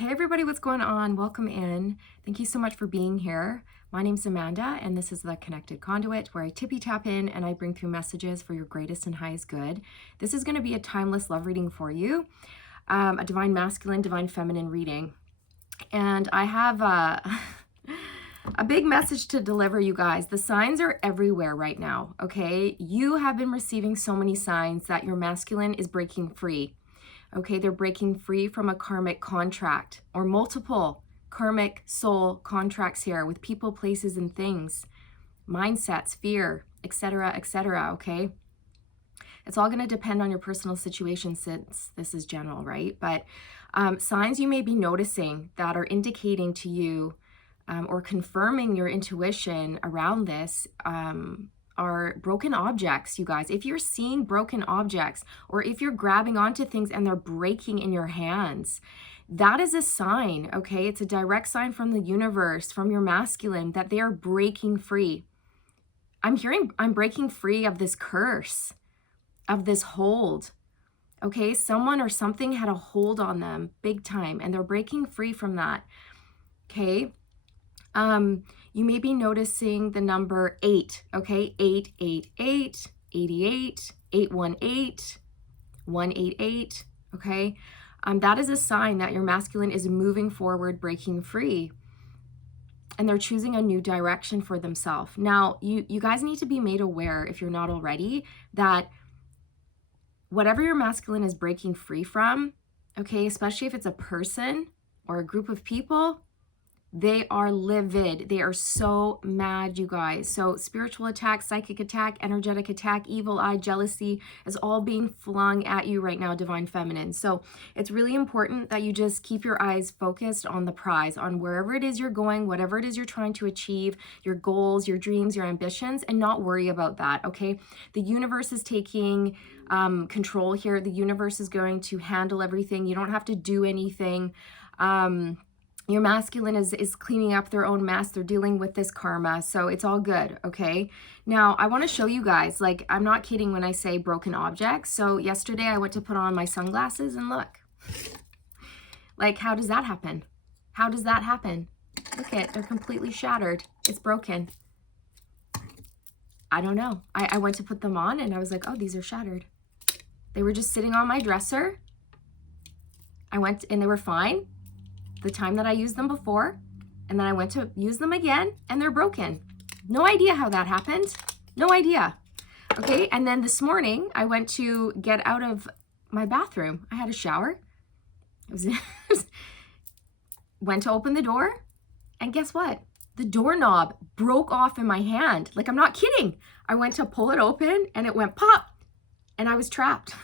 Hey everybody, what's going on? Welcome in. Thank you so much for being here. My name's Amanda and this is the Connected Conduit, where I tippy tap in and I bring through messages for your greatest and highest good. This is going to be a timeless love reading for you, a divine masculine, divine feminine reading. And I have a big message to deliver, you guys. The signs are everywhere right now, okay? You have been receiving so many signs that your masculine is breaking free. Okay, they're breaking free from a karmic contract or multiple karmic soul contracts here with people, places, and things, mindsets, fear, etc., etc., okay? It's all going to depend on your personal situation since this is general, right? But signs you may be noticing that are indicating to you or confirming your intuition around this are broken objects, you guys. If you're seeing broken objects, or if you're grabbing onto things and they're breaking in your hands, that is a sign, okay? It's a direct sign from the universe, from your masculine, that they are breaking free. I'm breaking free of this curse, of this hold, okay? Someone or something had a hold on them big time, and they're breaking free from that, okay? You may be noticing the number 8, okay? 888, 88, 818, 188, okay? That is a sign that your masculine is moving forward, breaking free, and they're choosing a new direction for themselves. Now, you guys need to be made aware, if you're not already, that whatever your masculine is breaking free from, okay, especially if it's a person or a group of people, they are livid. They are so mad, you guys. So spiritual attack, psychic attack, energetic attack, evil eye, jealousy is all being flung at you right now, divine feminine. So it's really important that you just keep your eyes focused on the prize, on wherever it is you're going, whatever it is you're trying to achieve, your goals, your dreams, your ambitions, and not worry about that, okay? The universe is taking control here. The universe is going to handle everything. You don't have to do anything. Your masculine is cleaning up their own mess. They're dealing with this karma. So it's all good, okay? Now, I want to show you guys, like, I'm not kidding when I say broken objects. So yesterday I went to put on my sunglasses and look. Like, how does that happen? How does that happen? Look at, they're completely shattered. It's broken. I don't know. I went to put them on and I was like, oh, these are shattered. They were just sitting on my dresser. I went and they were fine the time that I used them before, and then I went to use them again and they're broken. No idea how that happened. No idea. Okay, and then this morning I went to get out of my bathroom. I had a shower. Went to open the door, and guess what? The doorknob broke off in my hand. Like, I'm not kidding. I went to pull it open and it went pop, and I was trapped.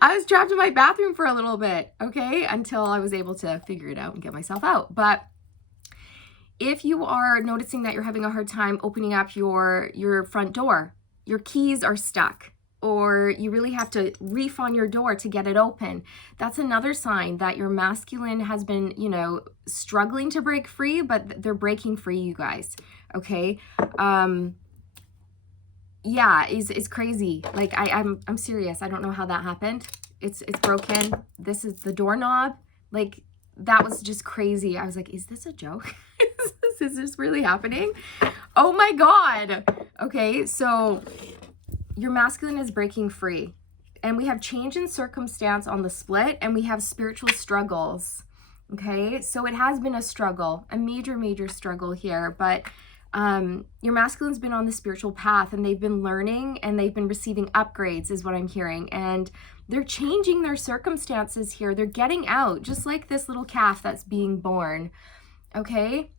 I was trapped in my bathroom for a little bit, okay, until I was able to figure it out and get myself out. But if you are noticing that you're having a hard time opening up your front door, your keys are stuck, or you really have to reef on your door to get it open, that's another sign that your masculine has been, you know, struggling to break free, but they're breaking free, you guys, okay? Yeah, it's crazy. Like, I'm serious. I don't know how that happened. It's broken. This is the doorknob. Like, that was just crazy. I was like, is this a joke? Is this really happening? Oh my God. Okay, so your masculine is breaking free. And we have change in circumstance on the split, and we have spiritual struggles. Okay, so it has been a struggle, a major struggle here, but your masculine's been on the spiritual path, and they've been learning and they've been receiving upgrades, is what I'm hearing. And they're changing their circumstances here. They're getting out, just like this little calf that's being born. Okay.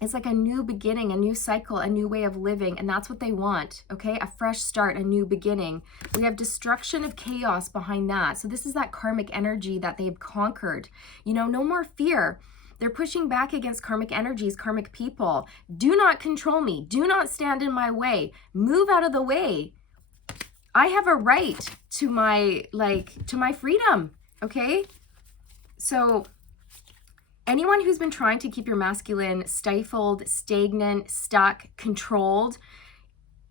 It's like a new beginning, a new cycle, a new way of living. And that's what they want. Okay. A fresh start, a new beginning. We have destruction of chaos behind that. So this is that karmic energy that they've conquered. You know, no more fear. They're pushing back against karmic energies, karmic people. Do not control me. Do not stand in my way. Move out of the way. I have a right to my freedom, okay? So anyone who's been trying to keep your masculine stifled, stagnant, stuck, controlled,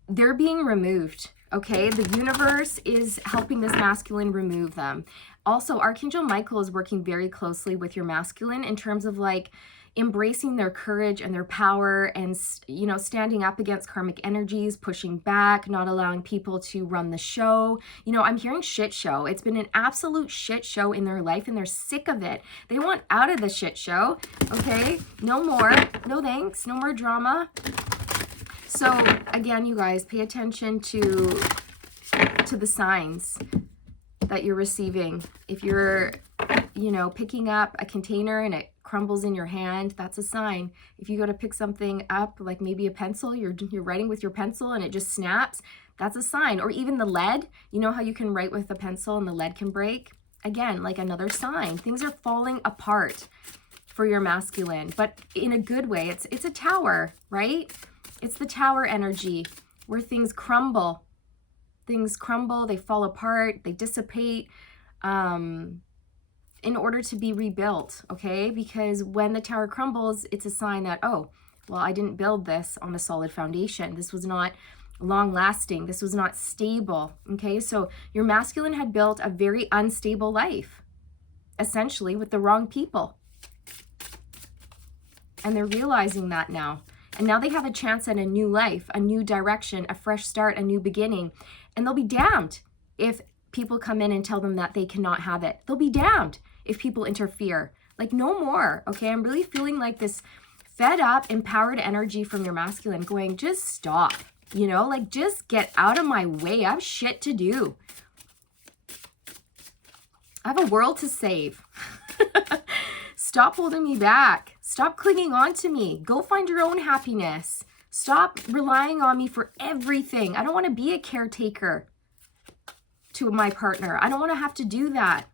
they're being removed, Okay, the universe is helping this masculine remove them. Also, Archangel Michael is working very closely with your masculine in terms of like embracing their courage and their power and, you know, standing up against karmic energies, pushing back, not allowing people to run the show. You know, I'm hearing shit show. It's been an absolute shit show in their life and they're sick of it. They want out of the shit show. Okay, no more, no thanks, no more drama. So again, you guys, pay attention to the signs that you're receiving. If you're, you know, picking up a container and it crumbles in your hand, that's a sign. If you go to pick something up, like maybe a pencil, you're writing with your pencil and it just snaps, that's a sign. Or even the lead, you know how you can write with a pencil and the lead can break? Again, like another sign. Things are falling apart for your masculine, but in a good way. It's a tower, right? It's the tower energy where things crumble. Things crumble, they fall apart, they dissipate in order to be rebuilt, okay? Because when the tower crumbles, it's a sign that, oh, well, I didn't build this on a solid foundation. This was not long lasting. This was not stable, okay? So your masculine had built a very unstable life, essentially with the wrong people. And they're realizing that now. And now they have a chance at a new life, a new direction, a fresh start, a new beginning. And they'll be damned if people come in and tell them that they cannot have it. They'll be damned if people interfere. Like, no more, okay? I'm really feeling like this fed up, empowered energy from your masculine going, just stop, you know? Like, just get out of my way. I have shit to do. I have a world to save. Stop holding me back. Stop clinging on to me. Go find your own happiness. Stop relying on me for everything. I don't want to be a caretaker to my partner. I don't want to have to do that.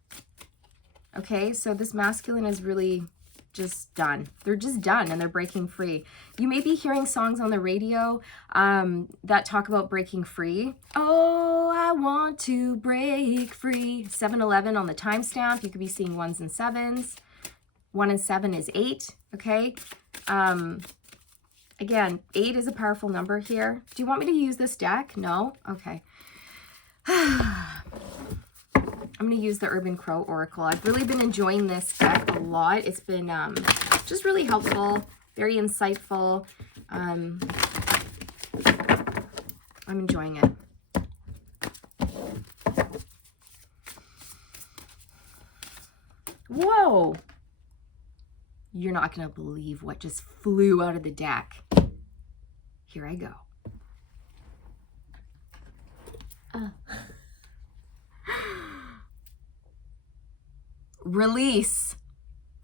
Okay, so this masculine is really just done. They're just done and they're breaking free. You may be hearing songs on the radio that talk about breaking free. Oh, I want to break free. 7-Eleven on the timestamp. You could be seeing 1s and 7s. 1 and 7 is 8, okay? Again, 8 is a powerful number here. Do you want me to use this deck? No? Okay. I'm going to use the Urban Crow Oracle. I've really been enjoying this deck a lot. It's been just really helpful, very insightful. I'm enjoying it. Whoa! You're not going to believe what just flew out of the deck. Here I go. Release.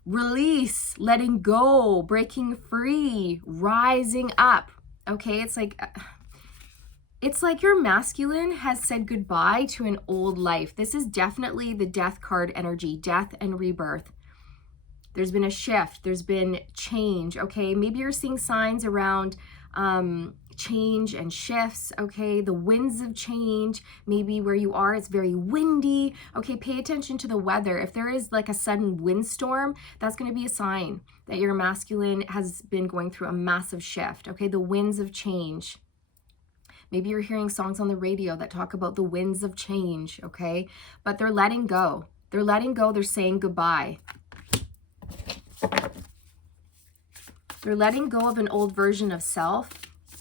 Release. Letting go. Breaking free. Rising up. Okay, it's like your masculine has said goodbye to an old life. This is definitely the death card energy. Death and rebirth. There's been a shift. There's been change, okay? Maybe you're seeing signs around change and shifts, okay? The winds of change. Maybe where you are, it's very windy. Okay, pay attention to the weather. If there is like a sudden windstorm, that's going to be a sign that your masculine has been going through a massive shift, okay? The winds of change. Maybe you're hearing songs on the radio that talk about the winds of change, okay? But they're letting go. They're letting go. They're saying goodbye. They're letting go of an old version of self.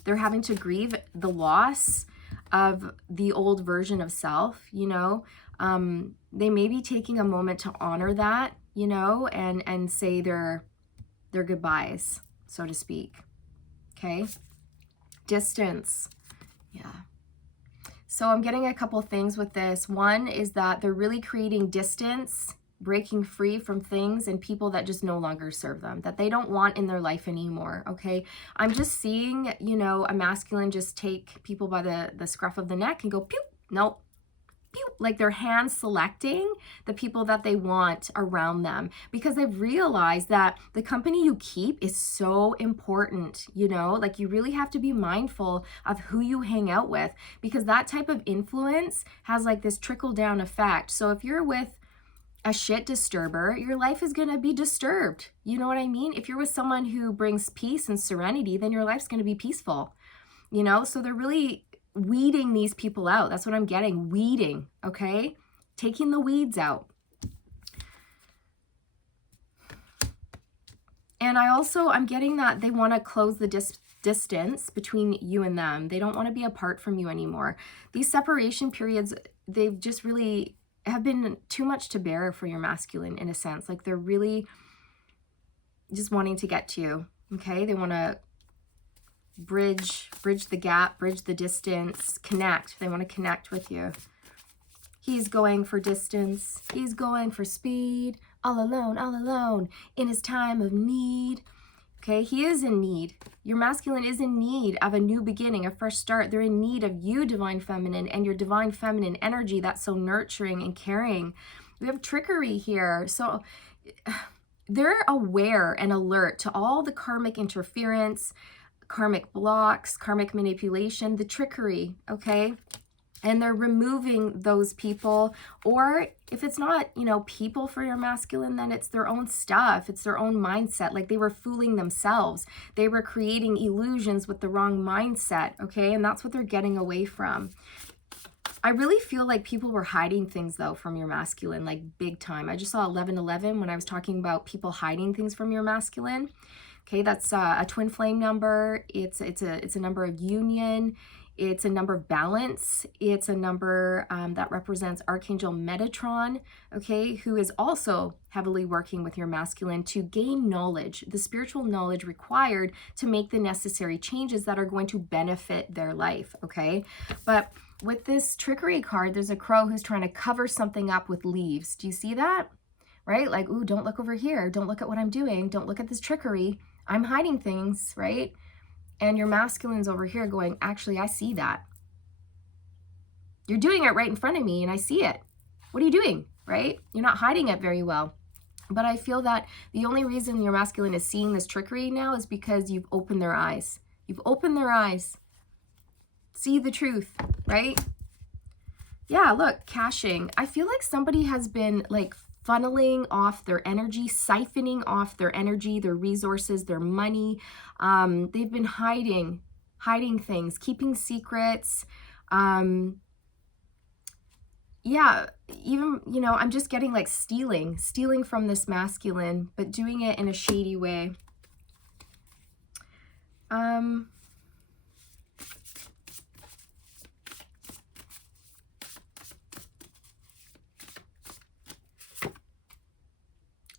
They're having to grieve the loss of the old version of self, you know. They may be taking a moment to honor that, you know, and say their goodbyes, so to speak. Okay. Distance. Yeah. So I'm getting a couple things with this. One is that they're really creating distance, breaking free from things and people that just no longer serve them, that they don't want in their life anymore, okay? I'm just seeing, you know, a masculine just take people by the scruff of the neck and go, pew, nope, pew, like their hand selecting the people that they want around them because they've realized that the company you keep is so important, you know? Like you really have to be mindful of who you hang out with because that type of influence has like this trickle-down effect. So if you're with a shit disturber, your life is going to be disturbed. You know what I mean? If you're with someone who brings peace and serenity, then your life's going to be peaceful, you know? So they're really weeding these people out. That's what I'm getting. Weeding, okay? Taking the weeds out. And I'm getting that they want to close the distance between you and them. They don't want to be apart from you anymore. These separation periods, they've just really have been too much to bear for your masculine, in a sense. Like, they're really just wanting to get to you, okay? They want to bridge the gap, bridge the distance, connect. They want to connect with you. He's going for distance. He's going for speed. All alone, in his time of need. Okay, he is in need. Your masculine is in need of a new beginning, a fresh start. They're in need of you, divine feminine, and your divine feminine energy that's so nurturing and caring. We have trickery here. So they're aware and alert to all the karmic interference, karmic blocks, karmic manipulation, the trickery, okay? And they're removing those people, or if it's not, you know, people for your masculine, then it's their own stuff. It's their own mindset. Like, they were fooling themselves. They were creating illusions with the wrong mindset, okay? And that's what they're getting away from. I really feel like people were hiding things, though, from your masculine, like big time. I just saw 1111 when I was talking about people hiding things from your masculine. Okay, that's a twin flame number. It's a number of union. It's a number of balance. It's a number that represents Archangel Metatron, okay, who is also heavily working with your masculine to gain knowledge, the spiritual knowledge required to make the necessary changes that are going to benefit their life, okay? But with this trickery card, there's a crow who's trying to cover something up with leaves. Do you see that? Right? Like, ooh, don't look over here. Don't look at what I'm doing. Don't look at this trickery. I'm hiding things, right? And your masculine's over here going, actually, I see that. You're doing it right in front of me and I see it. What are you doing, right? You're not hiding it very well. But I feel that the only reason your masculine is seeing this trickery now is because you've opened their eyes. You've opened their eyes. See the truth, right? Yeah, look, caching. I feel like somebody has been like funneling off their energy, siphoning off their energy, their resources, their money. They've been hiding things, keeping secrets. Yeah, even, you know, I'm just getting like stealing from this masculine, but doing it in a shady way.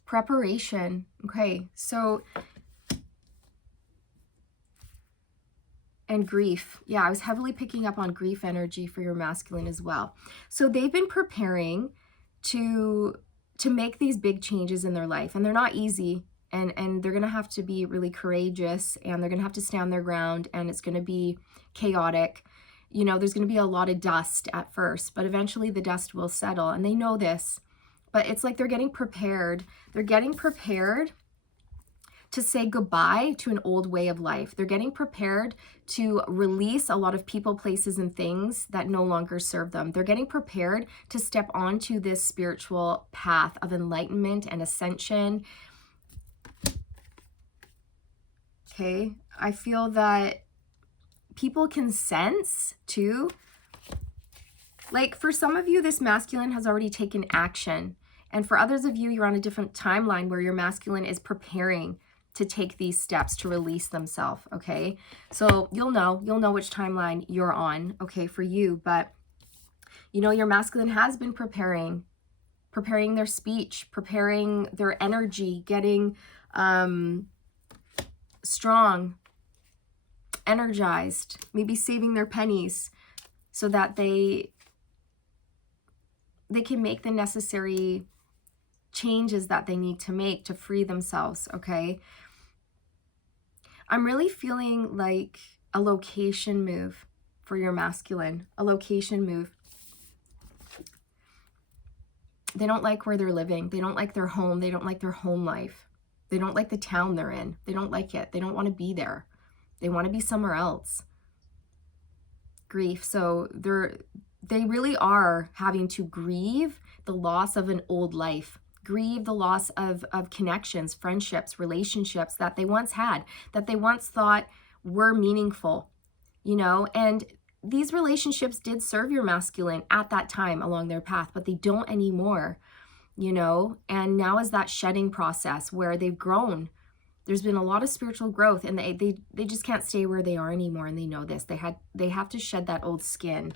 Preparation. Okay, so, and grief. Yeah, I was heavily picking up on grief energy for your masculine as well. So they've been preparing to make these big changes in their life, and they're not easy, and they're going to have to be really courageous, and they're going to have to stand their ground, and it's going to be chaotic. You know, there's going to be a lot of dust at first, but eventually the dust will settle, and they know this. But it's like they're getting prepared. They're getting prepared to say goodbye to an old way of life. They're getting prepared to release a lot of people, places, and things that no longer serve them. They're getting prepared to step onto this spiritual path of enlightenment and ascension. Okay, I feel that people can sense too. Like, for some of you, this masculine has already taken action. And for others of you, you're on a different timeline where your masculine is preparing to take these steps to release themselves, okay? So you'll know which timeline you're on, okay, for you. But, you know, your masculine has been preparing their speech, preparing their energy, getting strong, energized, maybe saving their pennies so that they can make the necessary changes that they need to make to free themselves, okay? I'm really feeling like a location move for your masculine, a location move. They don't like where they're living. They don't like their home. They don't like their home life. They don't like the town they're in. They don't like it. They don't want to be there. They want to be somewhere else. Grief. So they really are having to grieve the loss of an old life, grieve the loss of connections, friendships, relationships that they once had, that they once thought were meaningful, you know, and these relationships did serve your masculine at that time along their path, but they don't anymore, you know? And now is that shedding process where they've grown. There's been a lot of spiritual growth, and they just can't stay where they are anymore, and they know this. They have to shed that old skin.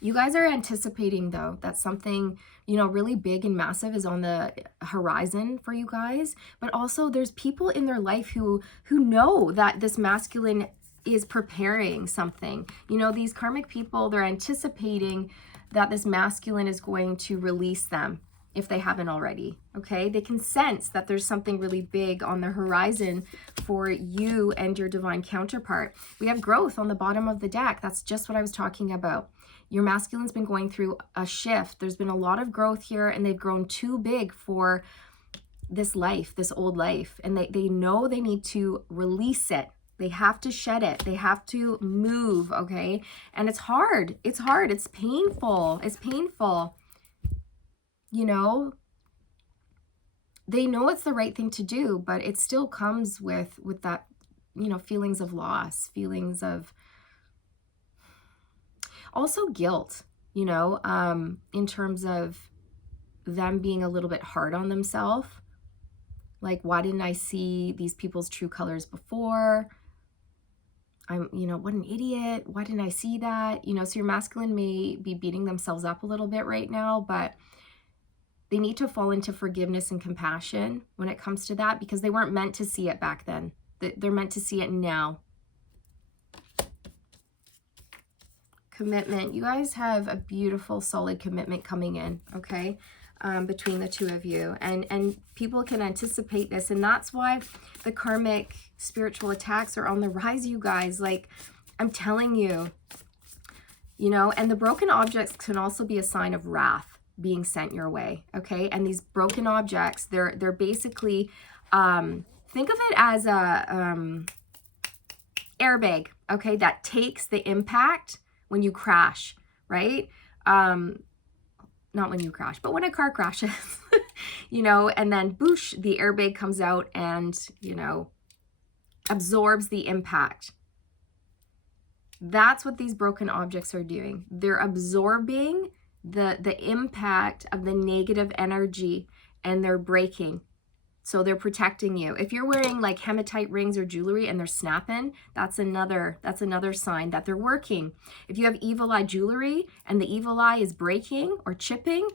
You guys are anticipating, though, that something, you know, really big and massive is on the horizon for you guys. But also there's people in their life who know that this masculine is preparing something. You know, these karmic people, they're anticipating that this masculine is going to release them if they haven't already, okay? They can sense that there's something really big on the horizon for you and your divine counterpart. We have growth on the bottom of the deck. That's just what I was talking about. Your masculine's been going through a shift. There's been a lot of growth here, and they've grown too big for this life, this old life. And they know they need to release it. They have to shed it. They have to move, okay? And it's hard. It's hard. It's painful. It's painful. You know, they know it's the right thing to do, but it still comes with that, you know, feelings of loss, feelings of also guilt, you know, in terms of them being a little bit hard on themselves. Like, why didn't I see these people's true colors before? You know, what an idiot. Why didn't I see that? You know, so your masculine may be beating themselves up a little bit right now, but they need to fall into forgiveness and compassion when it comes to that, because they weren't meant to see it back then. They're meant to see it now. Commitment. You guys have a beautiful, solid commitment coming in, okay, between the two of you. And people can anticipate this. And that's why the karmic spiritual attacks are on the rise, you guys. Like, I'm telling you, you know, and the broken objects can also be a sign of wrath being sent your way, okay? And these broken objects, they're basically, think of it as a airbag, okay, that takes the impact when you crash, right? Not when you crash, but when a car crashes, you know, and then boosh, the airbag comes out and, you know, absorbs the impact. That's what these broken objects are doing. They're absorbing the impact of the negative energy, and they're breaking. So they're protecting you. If you're wearing like hematite rings or jewelry and they're snapping, that's another sign that they're working. If you have evil eye jewelry and the evil eye is breaking or chipping,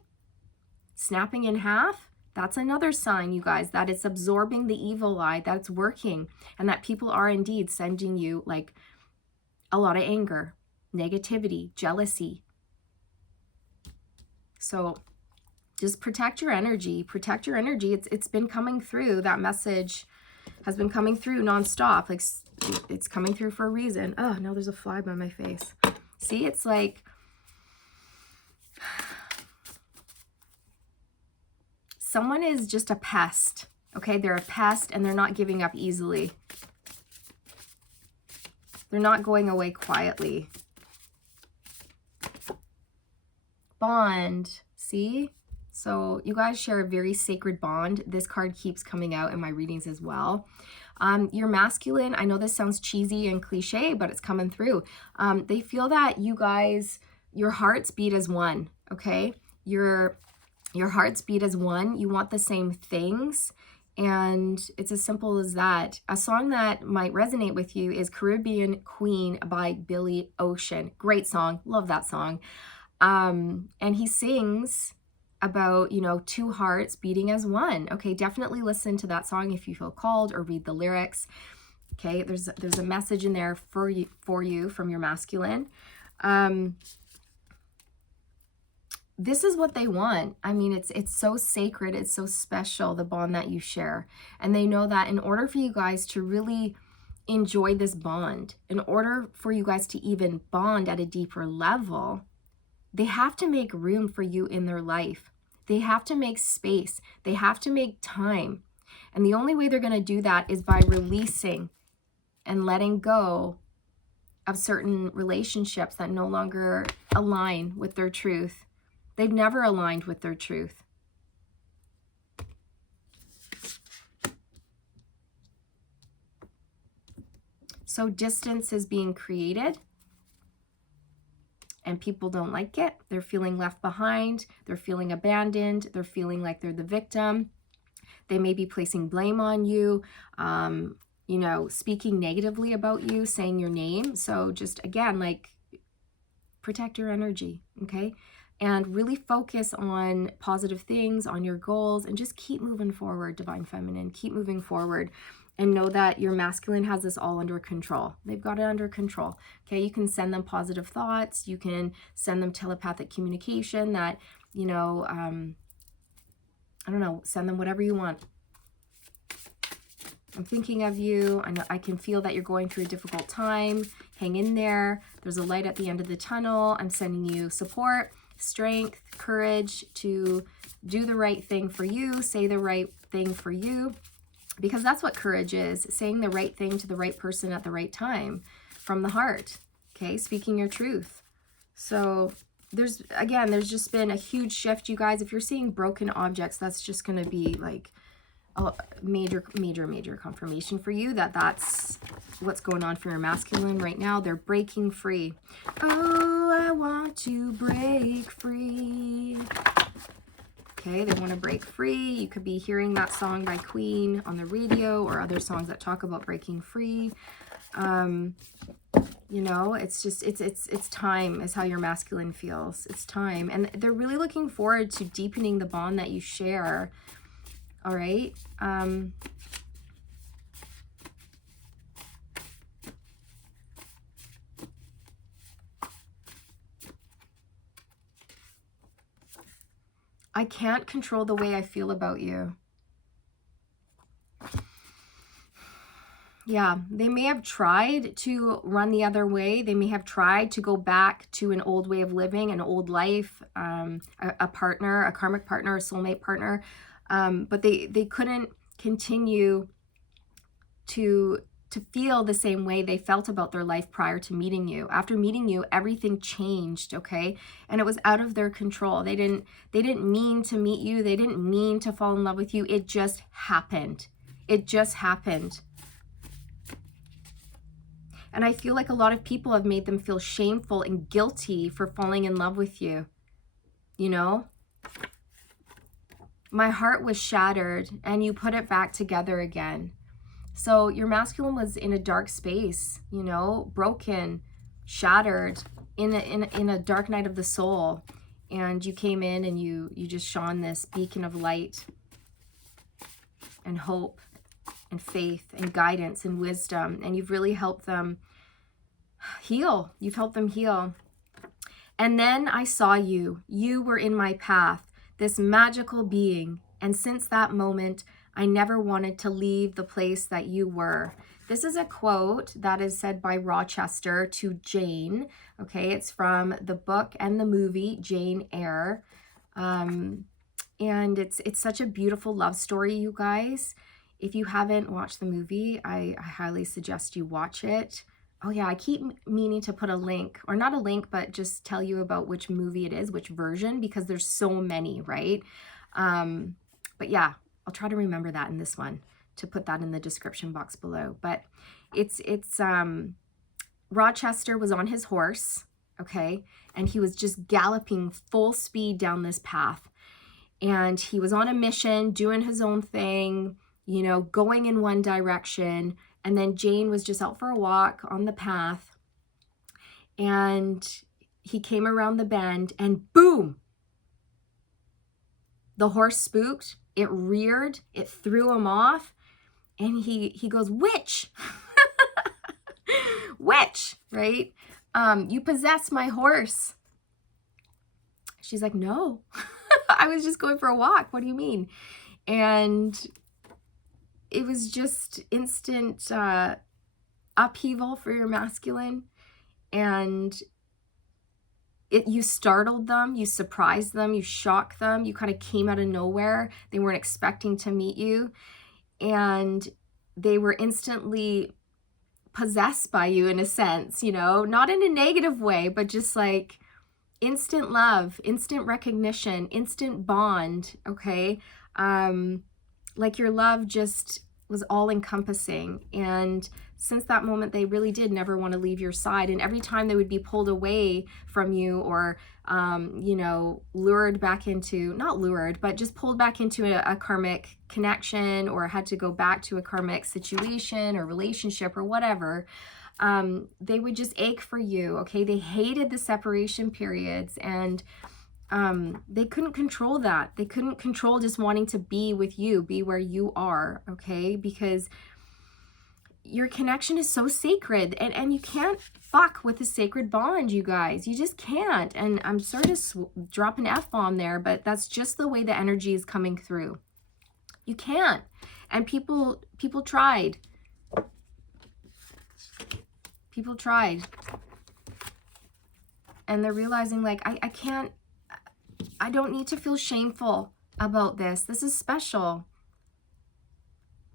snapping in half, that's another sign, you guys, that it's absorbing the evil eye, that it's working, and that people are indeed sending you like a lot of anger, negativity, jealousy. So just protect your energy. Protect your energy. It's been coming through. That message has been coming through nonstop. Like, it's coming through for a reason. Oh, no, there's a fly by my face. See, it's like someone is just a pest. Okay, they're a pest, and they're not giving up easily. They're not going away quietly. Bond. See? So you guys share a very sacred bond. This card keeps coming out in my readings as well. Your masculine, I know this sounds cheesy and cliche, but it's coming through. They feel that you guys, your hearts beat as one, okay? Your hearts beat as one. You want the same things. And it's as simple as that. A song that might resonate with you is Caribbean Queen by Billy Ocean. Great song. Love that song. And he sings about, you know, two hearts beating as one. Okay, definitely listen to that song if you feel called, or read the lyrics. Okay, there's a message in there for you from your masculine. This is what they want. I mean, it's so sacred, it's so special, the bond that you share. And they know that in order for you guys to really enjoy this bond, in order for you guys to even bond at a deeper level, they have to make room for you in their life. They have to make space. They have to make time. And the only way they're going to do that is by releasing and letting go of certain relationships that no longer align with their truth. They've never aligned with their truth. So distance is being created. people don't like it. They're feeling left behind. They're feeling abandoned. They're feeling like they're the victim. They may be placing blame on you, you know, speaking negatively about you, saying your name. So just, again, like, protect your energy, okay? And really focus on positive things, on your goals, and just keep moving forward, Divine Feminine. Keep moving forward. And know that your masculine has this all under control. They've got it under control. Okay, you can send them positive thoughts. You can send them telepathic communication that, you know, I don't know, send them whatever you want. I'm thinking of you. I know I can feel that you're going through a difficult time. Hang in there. There's a light at the end of the tunnel. I'm sending you support, strength, courage to do the right thing for you, say the right thing for you. Because that's what courage is, saying the right thing to the right person at the right time from the heart, okay? Speaking your truth. So there's just been a huge shift, you guys. If you're seeing broken objects, that's just going to be like a major confirmation for you that that's what's going on for your masculine right now. They're breaking free. Oh, I want to break free. Okay, they want to break free. You could be hearing that song by Queen on the radio or other songs that talk about breaking free. You know, it's just, it's time is how your masculine feels. It's time. And they're really looking forward to deepening the bond that you share. All right. I can't control the way I feel about you. Yeah, they may have tried to run the other way. They may have tried to go back to an old way of living, an old life, a partner, a karmic partner, a soulmate partner. But they couldn't continue to feel the same way they felt about their life prior to meeting you. After meeting you, everything changed, okay? And it was out of their control. They didn't mean to meet you. They didn't mean to fall in love with you. It just happened. It just happened. And I feel like a lot of people have made them feel shameful and guilty for falling in love with you. You know? My heart was shattered and you put it back together again. So your masculine was in a dark space, you know, broken, shattered, in a dark night of the soul. And you came in and you just shone this beacon of light and hope and faith and guidance and wisdom. And you've really helped them heal. You've helped them heal. And then I saw you. You were in my path, this magical being. And since that moment, I never wanted to leave the place that you were. This is a quote that is said by Rochester to Jane. Okay, it's from the book and the movie Jane Eyre. And it's such a beautiful love story, you guys. If you haven't watched the movie, I highly suggest you watch it. Oh yeah, I keep meaning to put a link, or not a link, but just tell you about which movie it is, which version, because there's so many, right? But yeah, I'll try to remember that in this one, to put that in the description box below. But it's Rochester was on his horse, okay? And he was just galloping full speed down this path. And he was on a mission, doing his own thing, you know, going in one direction. And then Jane was just out for a walk on the path. And he came around the bend and boom! The horse spooked. It reared, it threw him off, and he goes, witch, witch, right? You possess my horse. She's like, no, I was just going for a walk. What do you mean? And it was just instant upheaval for your masculine. And you startled them, you surprised them, you shocked them, you kind of came out of nowhere. They weren't expecting to meet you. And they were instantly possessed by you in a sense, you know, not in a negative way, but just like instant love, instant recognition, instant bond, okay? Like your love just was all encompassing. And since that moment, they really did never want to leave your side. And every time they would be pulled away from you, or, you know, lured back into, not lured, but just pulled back into a karmic connection, or had to go back to a karmic situation or relationship or whatever, they would just ache for you. Okay. They hated the separation periods, and they couldn't control that. They couldn't control just wanting to be with you, be where you are, okay? Because your connection is so sacred, and you can't fuck with a sacred bond, you guys. You just can't. And I'm sorry to drop an F-bomb there, but that's just the way the energy is coming through. You can't. And people tried. People tried. And they're realizing, like, I can't, I don't need to feel shameful about this. This is special.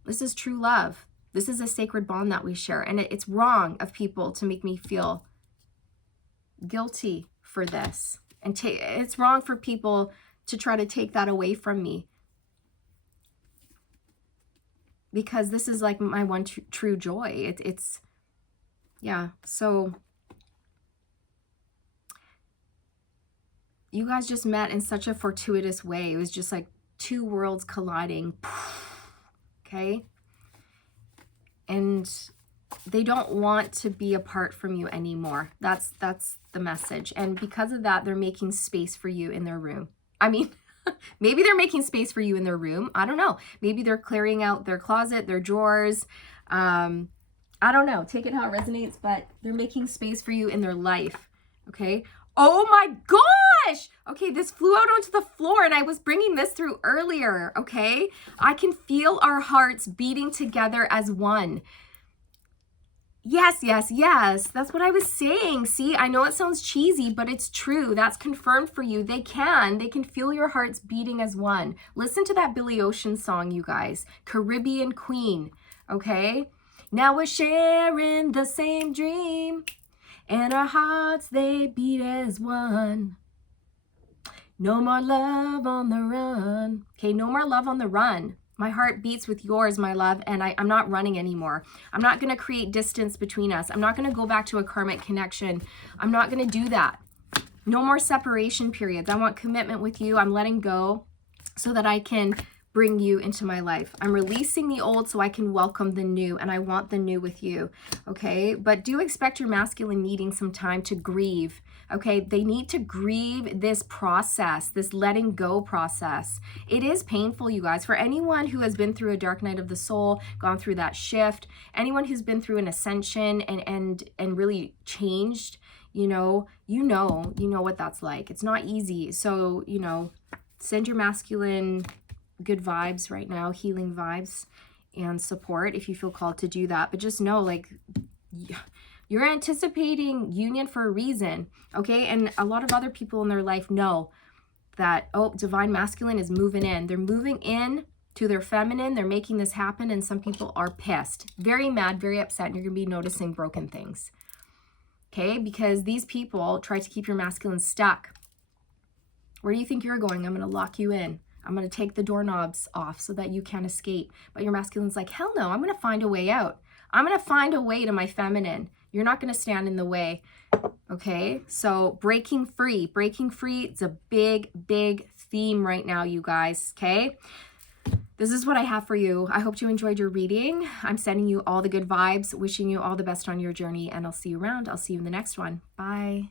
This is true love. This is a sacred bond that we share. And it's wrong of people to make me feel guilty for this. And it's wrong for people to try to take that away from me. Because this is like my one true joy. It's, yeah. So you guys just met in such a fortuitous way. It was just like two worlds colliding. Okay? And they don't want to be apart from you anymore. That's the message. And because of that, they're making space for you in their room. I mean, maybe they're making space for you in their room. I don't know. Maybe they're clearing out their closet, their drawers. I don't know. Take it how it resonates, but they're making space for you in their life. Okay? Oh my gosh! Okay, this flew out onto the floor, and I was bringing this through earlier, okay? I can feel our hearts beating together as one. Yes, yes, yes. That's what I was saying. See, I know it sounds cheesy, but it's true. That's confirmed for you. They can feel your hearts beating as one. Listen to that Billy Ocean song, you guys. Caribbean Queen, okay? Now we're sharing the same dream, and our hearts, they beat as one. No more love on the run. Okay, no more love on the run. My heart beats with yours, my love, and I'm not running anymore. I'm not going to create distance between us. I'm not going to go back to a karmic connection. I'm not going to do that. No more separation periods. I want commitment with you. I'm letting go so that I can bring you into my life. I'm releasing the old so I can welcome the new, and I want the new with you, okay? But do expect your masculine needing some time to grieve, okay? They need to grieve this process, this letting go process. It is painful, you guys. For anyone who has been through a dark night of the soul, gone through that shift, anyone who's been through an ascension and really changed, you know what that's like. It's not easy. So, you know, send your masculine good vibes right now, healing vibes and support if you feel called to do that. But just know, like, you're anticipating union for a reason, okay? And a lot of other people in their life know that, oh, divine masculine is moving in. They're moving in to their feminine. They're making this happen, and some people are pissed, very mad, very upset, and you're gonna be noticing broken things, okay? Because these people try to keep your masculine stuck. Where do you think you're going? I'm gonna lock you in. I'm going to take the doorknobs off so that you can't escape. But your masculine's like, hell no, I'm going to find a way out. I'm going to find a way to my feminine. You're not going to stand in the way. Okay? So breaking free. Breaking free, it's a big, big theme right now, you guys. Okay? This is what I have for you. I hope you enjoyed your reading. I'm sending you all the good vibes, wishing you all the best on your journey, and I'll see you around. I'll see you in the next one. Bye.